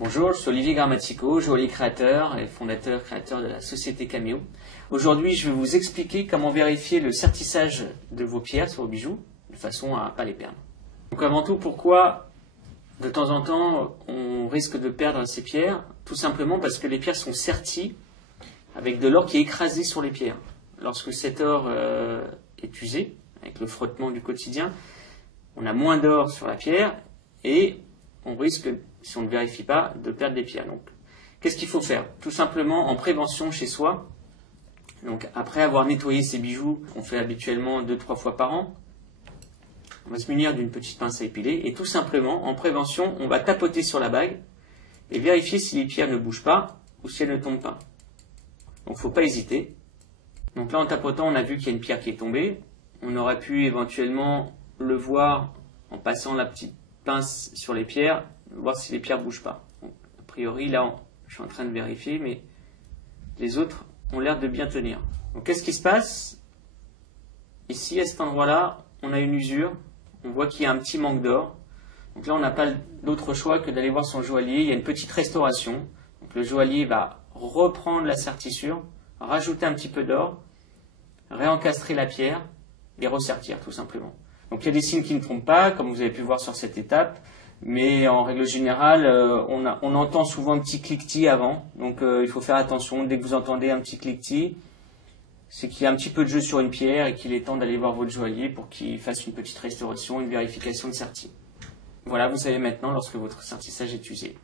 Bonjour, je suis Olivier Grammatico, joaillier créateur et créateur de la société Cameo. Aujourd'hui, je vais vous expliquer comment vérifier le sertissage de vos pierres sur vos bijoux, de façon à ne pas les perdre. Donc avant tout, pourquoi de temps en temps on risque de perdre ces pierres? Tout simplement parce que les pierres sont serties avec de l'or qui est écrasé sur les pierres. Lorsque cet or est usé, avec le frottement du quotidien, on a moins d'or sur la pierre et on risque, si on ne vérifie pas, de perdre des pierres. Donc, qu'est-ce qu'il faut faire? Tout simplement en prévention chez soi. Donc, après avoir nettoyé ses bijoux, qu'on fait habituellement 2-3 fois par an, on va se munir d'une petite pince à épiler et tout simplement, en prévention, on va tapoter sur la bague et vérifier si les pierres ne bougent pas ou si elles ne tombent pas. Donc, il ne faut pas hésiter. Donc là, en tapotant, on a vu qu'il y a une pierre qui est tombée. On aurait pu éventuellement le voir en passant la petite pince sur les pierres, voir si les pierres ne bougent pas. Donc, a priori, là, je suis en train de vérifier, mais les autres ont l'air de bien tenir. Donc, qu'est-ce qui se passe? Ici, à cet endroit-là, on a une usure. On voit qu'il y a un petit manque d'or. Donc là, on n'a pas d'autre choix que d'aller voir son joaillier. Il y a une petite restauration. Donc, le joaillier va reprendre la sertissure, rajouter un petit peu d'or, réencastrer la pierre et ressertir, tout simplement. Donc il y a des signes qui ne trompent pas, comme vous avez pu voir sur cette étape, mais en règle générale, on entend souvent un petit cliquetis avant, donc il faut faire attention. Dès que vous entendez un petit cliquetis, c'est qu'il y a un petit peu de jeu sur une pierre et qu'il est temps d'aller voir votre joaillier pour qu'il fasse une petite restauration, une vérification de sertie. Voilà, vous savez maintenant lorsque votre sertissage est usé.